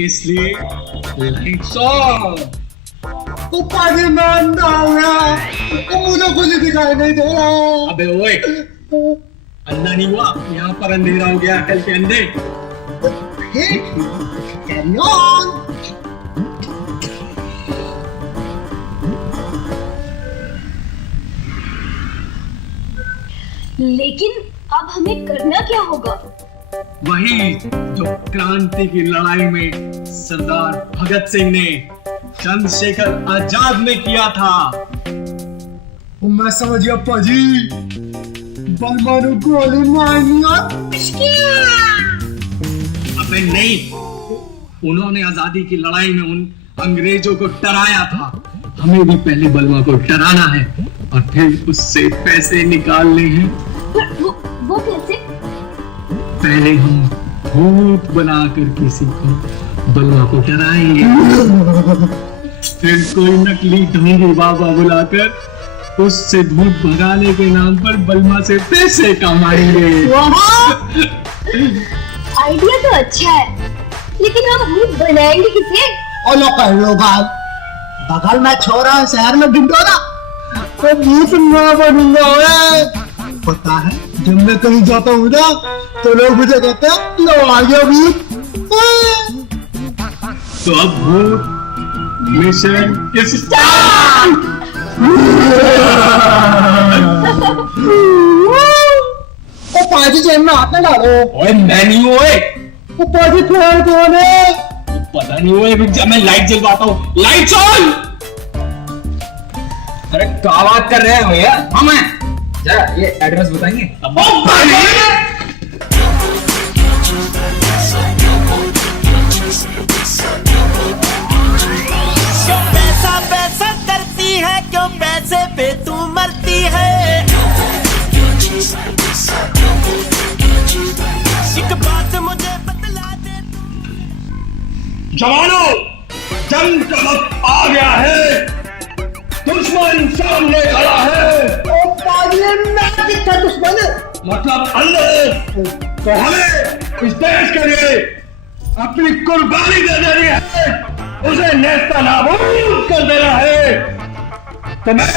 इसलिए lights off. तो पाजी मैं अंधा हूँ यार, तो मुझे कुछ दिखाई नहीं दे रहा। अबे ओए, अंधा नहीं हुआ, यहाँ पर अंधेरा हो गया कल के अंधे। Carry on. लेकिन अब हमें करना क्या होगा? वही जो क्रांति की लड़ाई में सरदार भगत सिंह ने चंद्रशेखर आजाद ने किया था। मैं समझ गया पाजी, बलमा ने गोली मारनी और अबे नहीं, उन्होंने आजादी की लड़ाई में उन अंग्रेजों को डराया था। हमें भी पहले बलमा को डराना है और फिर उससे पैसे निकालने हैं। वो कैसे? पहले हम भूत बनाकर किसी को बलमा को डराएंगे, फिर कोई नकली ढोंगी बाबा बुलाकर उससे भूत भगाने के नाम पर बलमा से पैसे कमाएंगे। आइडिया तो अच्छा है, लेकिन हम भूत बनाएंगे किसे? और लो कर लो भाई, बगल में छोरा शहर में ढूंढो ना, तो भूत ना बनूंगा। पता है जब मैं कहीं जाता हूँ ना, तो लोग मुझे कहते हैं लो आ गया भूत। तो अब भूत मिशन स्टार्ट। ओ पाजी जेब में हाथ न डालो। ओए मैं नहीं हूँ। ओए ओ पाजी प्यार कौन है? पता नहीं। ओए रुक जा, मैं लाइट जलवाता हूँ। Lights on. अरे क्या बात कर रहे हो भैया? हम हैं। जरा ये एड्रेस बताएंगे? क्यों पैसा पैसा करती है, क्यों पैसे पे तू मरती है? एक बात मुझे बतला दे। जवानों, जंग का वक्त आ गया है, दुश्मन सामने खड़ा है। ओ पाजी मैं कितना दुश्मन है? मतलब अंधे। तो हमें इस देश के लिए अपनी कुर्बानी दे देनी है, उसे नेस्ता नाबूद कर देना है। तो मैं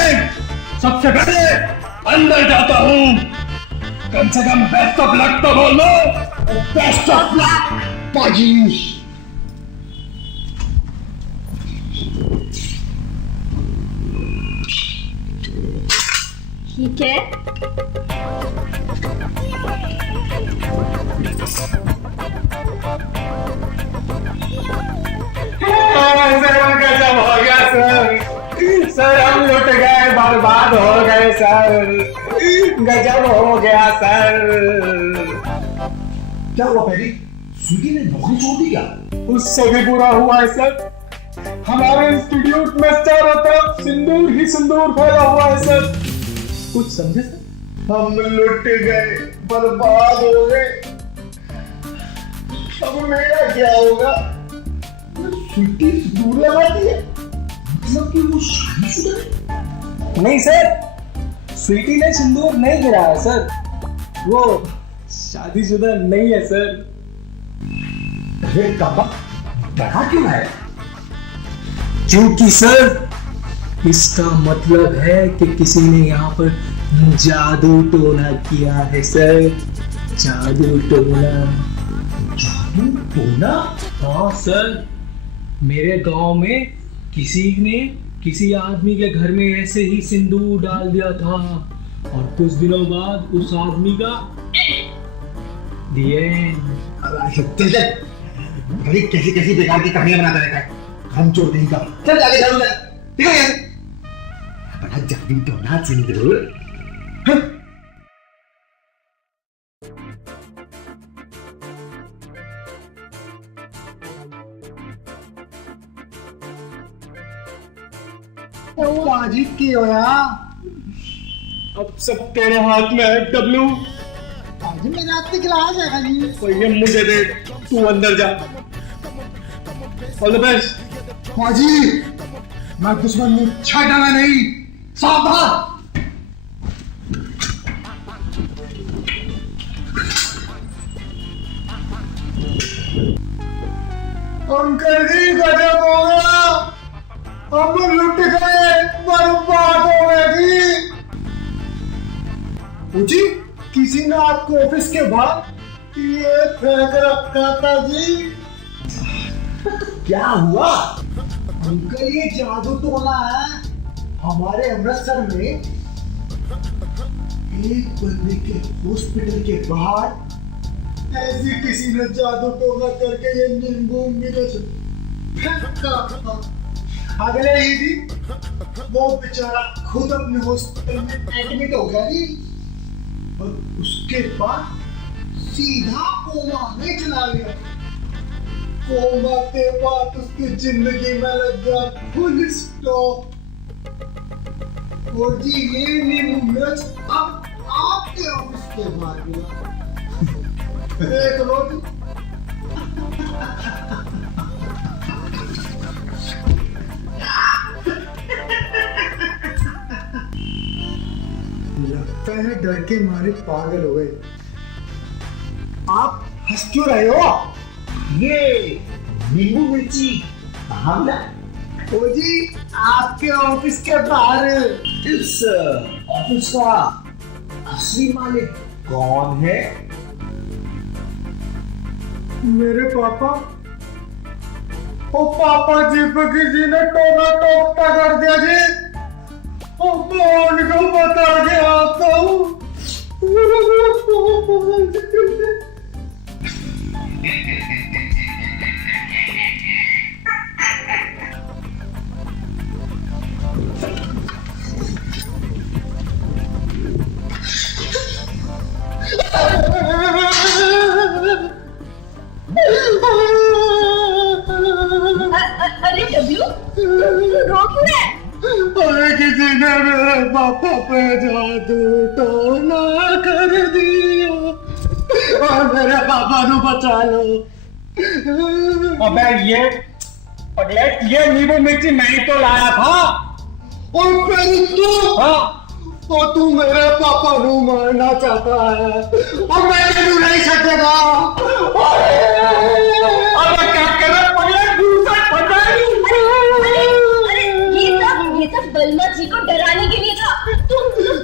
सबसे पहले अंदर जाता हूँ। कम से कम बेस्ट ऑफ लक तो बोल लो। बेस्ट ऑफ लक पाजी। ठीक है, गजब हो गया सर। सर हम लुट गए, बर्बाद हो गए सर। गजब हो गया सर। क्या हुआ पहली? स्वीटी ने नौकरी छोड़ दी क्या? उससे भी बुरा हुआ है सर। हमारे इंस्टीट्यूट में चारों तरफ सिंदूर ही सिंदूर फैला हुआ है सर। कुछ समझे सर? हम लुट गए, बर्बाद हो गए। अब मेरा क्या होगा? स्वीटी दूर लगाती है, मतलब कि वो शादीशुदा है? नहीं सर, स्वीटी ने सिंदूर नहीं गिराया सर, वो शादीशुदा नहीं है सर। ये कब डरा क्यों है? क्योंकि सर इसका मतलब है कि किसी ने यहाँ पर जादू टोना किया है सर। जादू टोना। जादू टोना? हाँ सर, मेरे गांव में किसी ने किसी आदमी के घर में ऐसे ही सिंदूर डाल दिया था और कुछ दिनों बाद उस आदमी का दिए। चल भाई, कैसी कैसी बेकार की कहानियां बनाता रहता है, हम चोर नहीं का। चल आगे चलो, ठीक है यार। बड़ा जादू टोना सिंदूर। पाजी की हो यार? अब सब तेरे हाथ में है डब्लू। पाजी मेरे हाथ की गिलास है खाली। तो ये मुझे दे, तू अंदर जा। All the best. पाजी मैं दुश्मन में छाटाना नहीं, सावधान। अंकल जी गजब हो गया, हम लुट गए, बर्बाद हो गए जी। किसी ने आपको ऑफिस के बाहर ये फेंक रखा था जी। क्या हुआ? अंकल ये जादू टोना है। हमारे अमृतसर में एक बंदे के हॉस्पिटल के बाहर ऐसी किसी ने जादू टोना करके ये नींबू मिर्च फेंका था। अगले ही दिन वो बेचारा खुद अपने हॉस्पिटल में एडमिट हो गया जी, और उसके बाद सीधा कोमा में चला गया। कोमा के बाद उसकी जिंदगी में लग गया फुल स्टॉप। और जी ये नींबू मिर्च अब आपके ऑफिस के बाहर हुआ। देख लो जी। लगता है डर के मारे पागल हो गए। आप हंस क्यों रहे हो? ये नींबू मिर्ची हमला ओ जी आपके ऑफिस के बाहर। इस ऑफिस का असली मालिक कौन है? मेरे पापा। ओ पापा जी पे किसी ने टोना टोकता कर दिया जी। ओ कौन को बता के आता हूँ। अरे डब्लू, रो क्यों रहा है? अरे किसी ने मेरे पापा पे जादू टोना कर दिया और मेरे पापा को बचा लो। अबे ये पगलेट, ये नींबू मिर्ची मैं ही तो लाया था। और फिर तू और तू मेरे पापा को मारना चाहता है और मैं तेनू नहीं सकेगा। अब क्या करे पगलेट, दूसरा पता नहीं। ये सब बलमा जी को डराने के लिए था। तू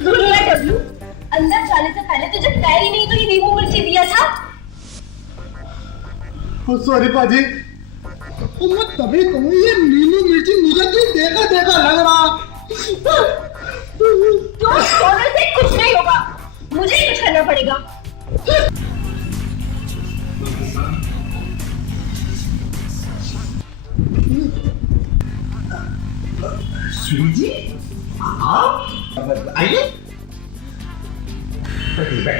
भूल गया डब्लू, अंदर जाने से पहले तुझे पैर ही नहीं तो ये नींबू मिर्ची दिया था। सॉरी पाजी, मैं तभी कहूँ ये नींबू मिर्ची मुझे क्यों देखा देखा लग रहा। तो सोने से कुछ नहीं होगा, मुझे ही कुछ करना पड़ेगा। सुनी जी, आप आइए, बैठिए।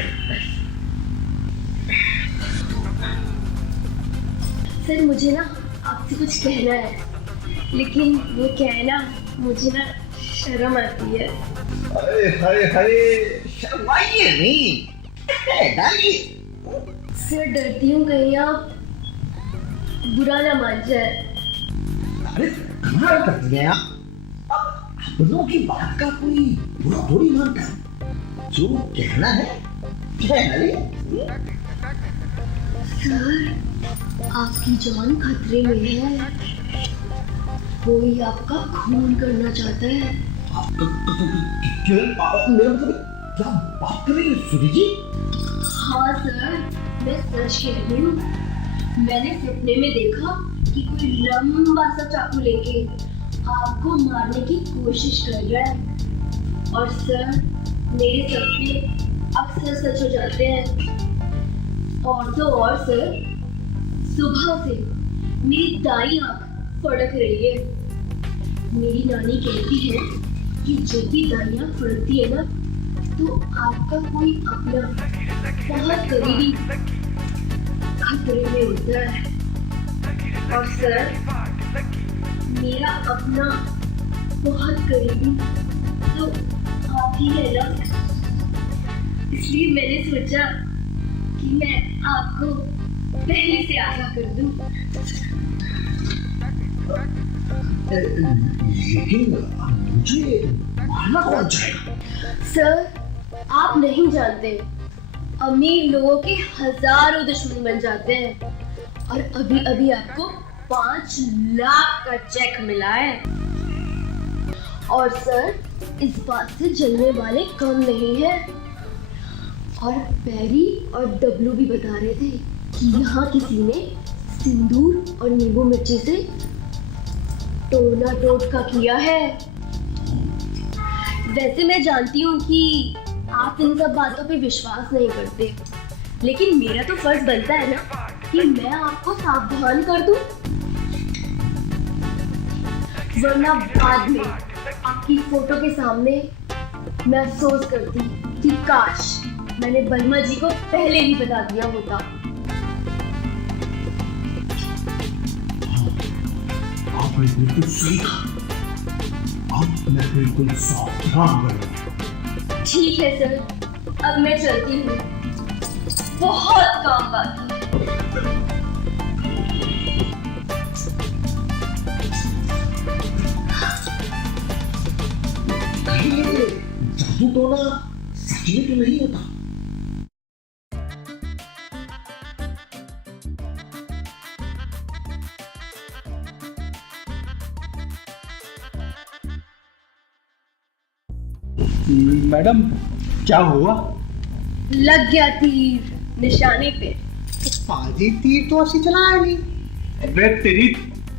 सर मुझे ना आपसे कुछ कहना है, लेकिन वो कहना मुझे ना शर्म आती है। अरे हरे हरे, शर्माइए नहीं, डालिए। सर डरती हूँ कहीं आप बुरा ना मान जाए। अरे कमाल कर दिया आप। अपनों की बात का कोई बुरा थोड़ी मानता है। जो कहना है कहना ही। सर आपकी जान खतरे में है, कोई आपका खून करना चाहता है। क्यों? मेरा मतलब क्या बात कर रही है सुधी जी? हाँ सर, मैं सच कह रही हूँ। मैंने सपने में देखा कि कोई लंबा सा चाकू लेके आपको मारने की कोशिश कर रहा है। और सर मेरे सपने अक्सर सच हो जाते हैं। और तो और सर, सुबह से मेरी दाई आंख फड़क रही है। मेरी नानी कहती है कि जब भी दाई आंख फड़कती है ना, तो आपका कोई अपना बहुत करीबी खतरे में होता है। और सर मेरा अपना बहुत करीबी तो आप ही है ना, इसलिए मैंने सोचा कि मैं आपको पहले से आगाह कर दूं। लेकिन मुझे मारना कौन चाहेगा? सर आप नहीं जानते, अमीर लोगों के हजारों दुश्मन बन जाते हैं। और अभी अभी आपको 5 लाख का चेक मिला है। और सर, इस बात से जलने वाले कम नहीं है। और पैरी और डब्लू भी बता रहे थे कि यहाँ किसी ने सिंदूर और नींबू मिर्ची से टोना टोटका किया है। वैसे मैं जानती हूँ कि आप इन सब बातों पे विश्वास नहीं करते, लेकिन मेरा तो फर्ज बनता है ना कि मैं आपको सावधान कर दूं, वरना बाद में आपकी फोटो के सामने मैं अफसोस करती कि काश मैंने बर्मा जी को पहले ही बता दिया होता। आपने बिल्कुल सही कहा। अब मैं बिल्कुल सावधान रहूंगा। ठीक है सर, अब मैं चलती हूँ, बहुत काम बाकी है। जादू टोना सच में तो नहीं होता। मैडम क्या हुआ? लग गया तीर निशाने पे। पाजी तीर तो ऐसे चलाया नहीं। अबे तेरी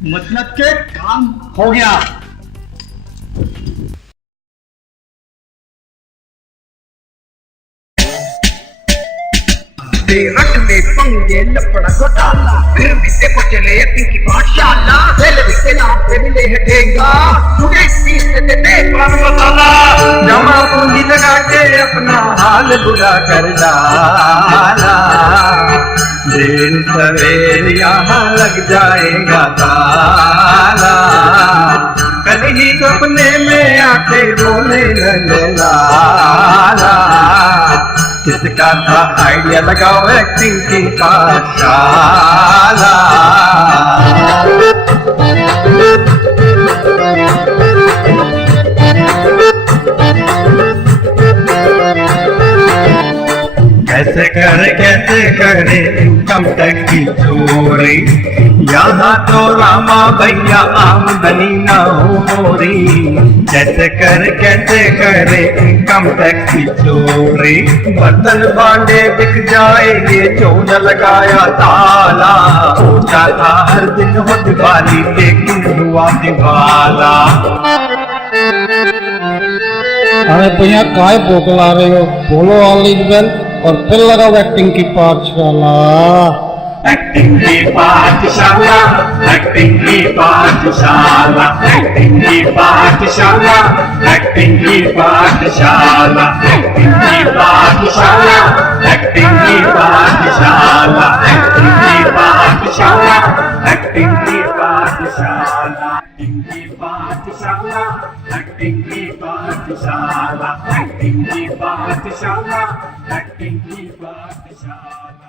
मतलब के काम हो गया। रख में पंगे लपड़ा घोटाला, फिर भी देखो चले यकीन की पाठशाला। रेलवे के नाम पे मिले है ठेका, तुझे इस चीज से देते पान मसाला। जमा पूंजी लगा के अपना हाल बुरा कर डाला, देर सवेर यहाँ लग जाएगा ताला। कल ही सपने में आके बोले लगे लाला, किसका था आइडिया लगाओ एक्टिंग की पाठशाला। कैसे करे इनकम टैक्स की चोरी, यहाँ तो रामा भैया आमदनी न हो रही। कैसे करे इनकम टैक्स की चोरी, बर्तन भांडे बिक जाएंगे जो न लगाया ताला। सोचा था हर दिन हो दिवाली लेकिन हुआ दिवाला। अरे भैया काय बोकला रहे हो, बोलो ऑल इज वेल और फिर लगाओ एक्टिंग की पाठशाला। एक्टिंग की पाठशाला, एक्टिंग की पाठशाला, एक्टिंग की पाठशाला, एक्टिंग की पाठशाला, एक्टिंग की पाठशाला, एक्टिंग की पाठशाला, एक्टिंग की पाठशाला, एक्टिंग की पाठशाला, एक्टिंग की पाठशाला, एक्टिंग की पाठशाला, एक्टिंग की पाठशाला, एक्टिंग की पाठशाला।